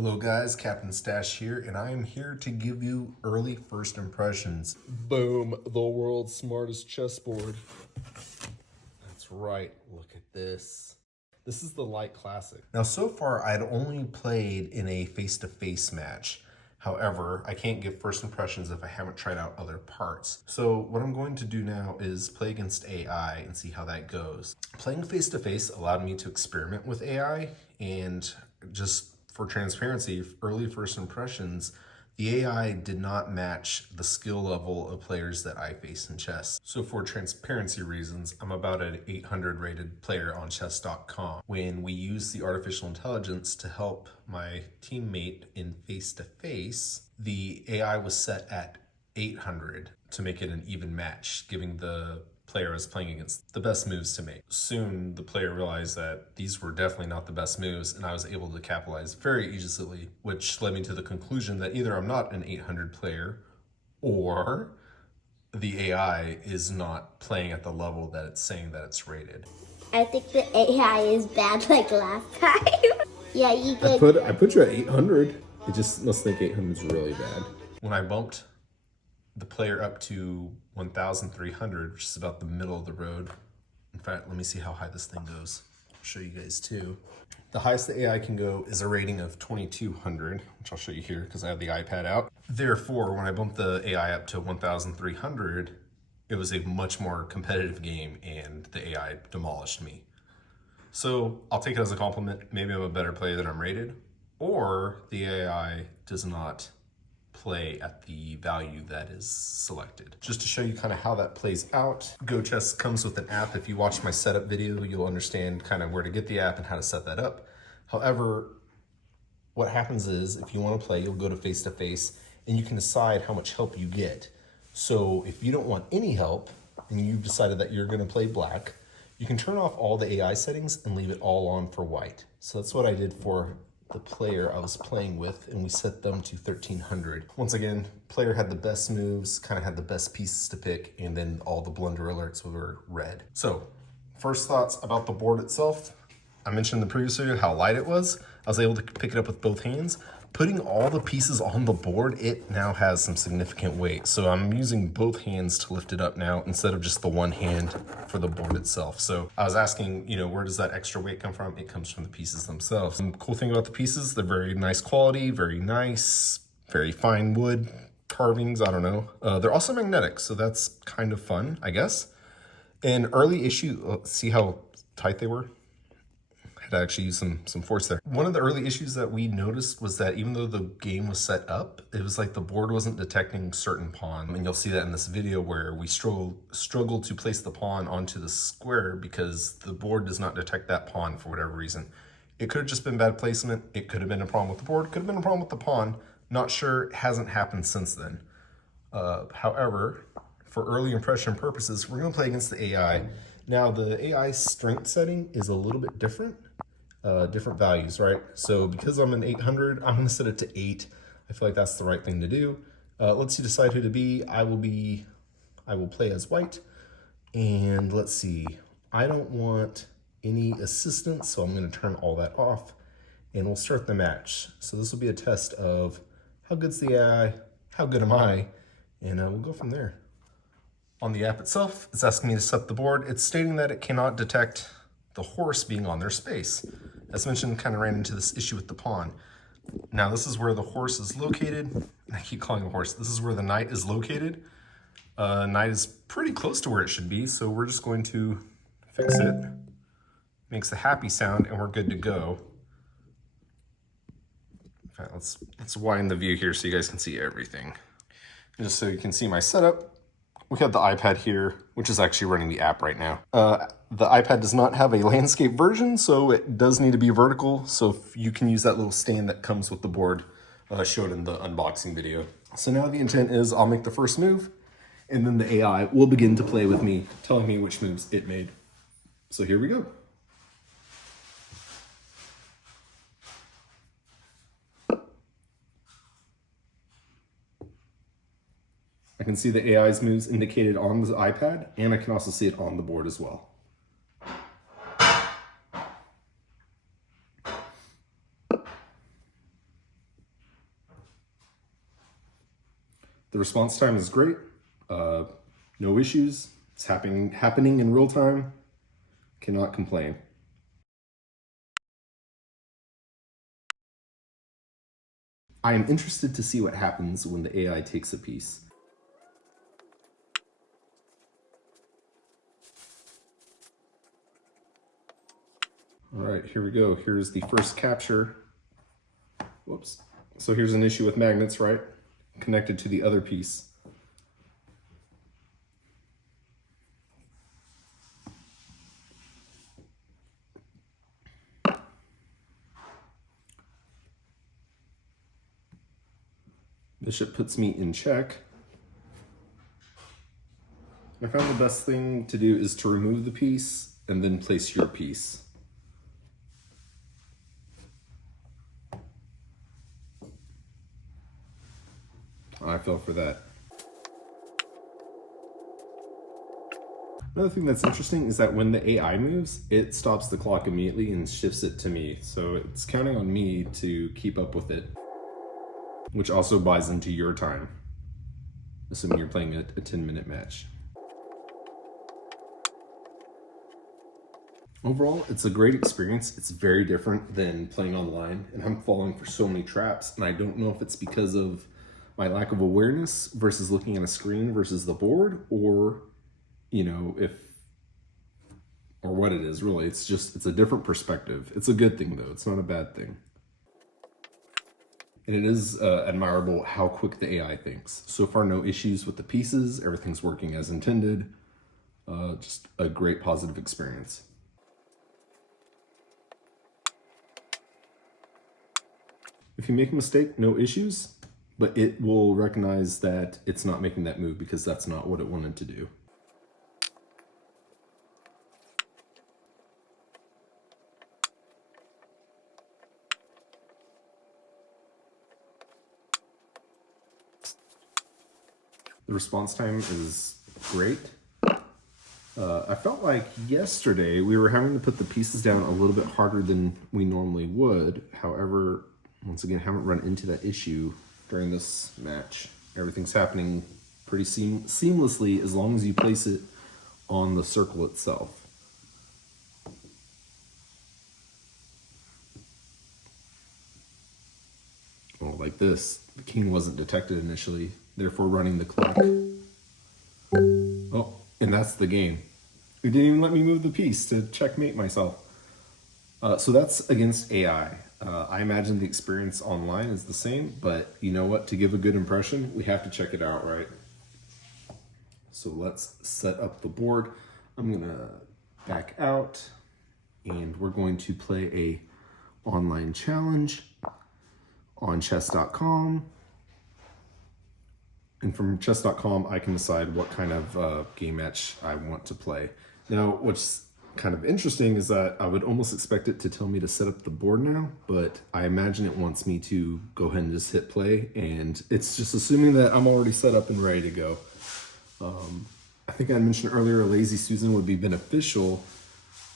Hello guys, Captain Stash here, and I am here to give you early first impressions. Boom, the world's smartest chessboard. That's right, look at this. This is the Lite Classic. Now so far I'd only played in a face-to-face match. However, I can't give first impressions if I haven't tried out other parts. So what I'm going to do now is play against AI and see how that goes. Playing face-to-face allowed me to experiment with AI, and just for transparency, early first impressions, the AI did not match the skill level of players that I face in chess. So for transparency reasons, I'm about an 800 rated player on chess.com. When we use the artificial intelligence to help my teammate in face-to-face, the AI was set at 800 to make it an even match, giving the player I was playing against the best moves to make. Soon, the player realized that these were definitely not the best moves, and I was able to capitalize very easily, which led me to the conclusion that either I'm not an 800 player, or the AI is not playing at the level that it's saying that it's rated. I think the AI is bad like last time. Yeah, you could. I put you at 800. It just must think 800 is really bad. When I bumped the player up to 1,300, which is about the middle of the road. In fact, let me see how high this thing goes. I'll show you guys too. The highest the AI can go is a rating of 2,200, which I'll show you here because I have the iPad out. Therefore, when I bumped the AI up to 1,300, it was a much more competitive game and the AI demolished me. So I'll take it as a compliment. Maybe I'm a better player than I'm rated, or the AI does not play at the value that is selected. Just to show you kind of how that plays out, GoChess comes with an app. If you watch my setup video, you'll understand kind of where to get the app and how to set that up. However, what happens is if you want to play, you'll go to face-to-face and you can decide how much help you get. So if you don't want any help and you've decided that you're going to play black, you can turn off all the AI settings and leave it all on for white. So that's what I did for the player I was playing with, and we set them to 1,300. Once again, player had the best moves, kind of had the best pieces to pick, and then all the blunder alerts were red. So, first thoughts about the board itself. I mentioned in the previous video how light it was. I was able to pick it up with both hands. Putting all the pieces on the board, it now has some significant weight. So I'm using both hands to lift it up now instead of just the one hand for the board itself. So I was asking, where does that extra weight come from? It comes from the pieces themselves. The cool thing about the pieces, they're very nice quality, very nice, very fine wood carvings, I don't know. They're also magnetic, so that's kind of fun, I guess. An early issue, see how tight they were? To actually use some force there. One of the early issues that we noticed was that even though the game was set up, it was like the board wasn't detecting certain pawn. And you'll see that in this video where we struggled to place the pawn onto the square because the board does not detect that pawn for whatever reason. It could have just been bad placement. It could have been a problem with the board. Could have been a problem with the pawn. Not sure. It hasn't happened since then. However, for early impression purposes, we're going to play against the AI. Now, the AI strength setting is a little bit different. Different values, right? So because I'm an 800, I'm gonna set it to 8. I feel like that's the right thing to do. Let's you decide who to be. I will play as white. And let's see, I don't want any assistance, so I'm gonna turn all that off and we'll start the match. So this will be a test of how good's the AI, how good am I, and we'll go from there. On the app itself, it's asking me to set the board. It's stating that it cannot detect the horse being on their space. As mentioned, kind of ran into this issue with the pawn. Now this is where the horse is located. I keep calling it a horse. This is where the knight is located. Knight is pretty close to where it should be, so we're just going to fix it. Makes a happy sound, and we're good to go. Okay, let's widen the view here so you guys can see everything. Just so you can see my setup. We have the iPad here, which is actually running the app right now. The iPad does not have a landscape version, so it does need to be vertical. So if you can use that little stand that comes with the board showed in the unboxing video. So now the intent is I'll make the first move, and then the AI will begin to play with me, telling me which moves it made. So here we go. I can see the AI's moves indicated on the iPad, and I can also see it on the board as well. The response time is great. No issues. It's happening in real time. Cannot complain. I am interested to see what happens when the AI takes a piece. All right, here we go. Here's the first capture. Whoops. So here's an issue with magnets, right? Connected to the other piece. Bishop puts me in check. I found the best thing to do is to remove the piece and then place your piece. I fell for that. Another thing that's interesting is that when the AI moves, it stops the clock immediately and shifts it to me. So it's counting on me to keep up with it, which also buys into your time, assuming you're playing a 10-minute match. Overall, it's a great experience. It's very different than playing online, and I'm falling for so many traps, and I don't know if it's because of my lack of awareness versus looking at a screen versus the board, or, you know, or what it is, really. It's a different perspective. It's a good thing, though. It's not a bad thing. And it is admirable how quick the AI thinks. So far, no issues with the pieces. Everything's working as intended. Just a great positive experience. If you make a mistake, no issues, but it will recognize that it's not making that move because that's not what it wanted to do. The response time is great. I felt like yesterday we were having to put the pieces down a little bit harder than we normally would. However, once again, haven't run into that issue during this match. Everything's happening pretty seamlessly as long as you place it on the circle itself. Oh, like this. The king wasn't detected initially, therefore running the clock. Oh, and that's the game. It didn't even let me move the piece to checkmate myself. So that's against AI. I imagine the experience online is the same, but you know what? To give a good impression, we have to check it out, right? So let's set up the board. I'm gonna back out, and we're going to play a online challenge on chess.com. And from chess.com, I can decide what kind of game match I want to play. Now, what's kind of interesting is that I would almost expect it to tell me to set up the board now, but I imagine it wants me to go ahead and just hit play, and it's just assuming that I'm already set up and ready to go. I think I mentioned earlier a lazy Susan would be beneficial.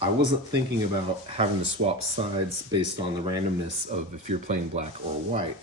I wasn't thinking about having to swap sides based on the randomness of if you're playing black or white.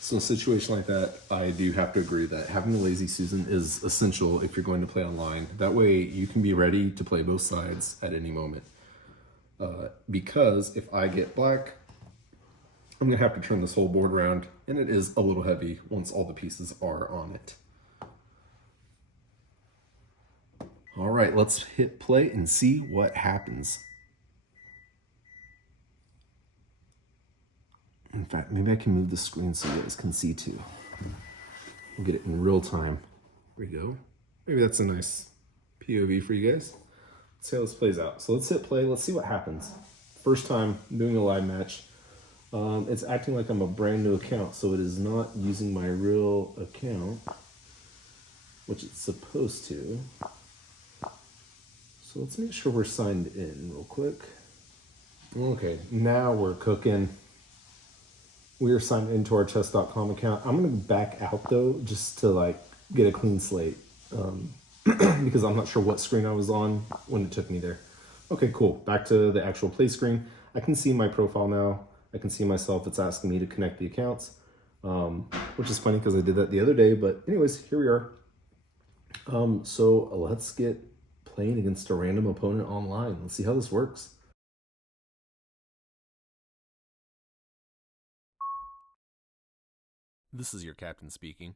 So in a situation like that, I do have to agree that having a lazy Susan is essential if you're going to play online. That way you can be ready to play both sides at any moment. Because if I get black, I'm gonna have to turn this whole board around, and it is a little heavy once all the pieces are on it. All right, let's hit play and see what happens. In fact, maybe I can move the screen so you guys can see too. We'll get it in real time. There we go. Maybe that's a nice POV for you guys. Let's see how this plays out. So let's hit play. Let's see what happens. First time doing a live match. It's acting like I'm a brand new account, so it is not using my real account, which it's supposed to. So let's make sure we're signed in real quick. Okay, now we're cooking. We are signed into our chess.com account. I'm gonna back out though, just to get a clean slate, because I'm not sure what screen I was on when it took me there. Okay, cool. Back to the actual play screen. I can see my profile now. I can see myself. It's asking me to connect the accounts. which is funny because I did that the other day. But anyways, here we are. So let's get playing against a random opponent online. Let's see how this works. This is your captain speaking.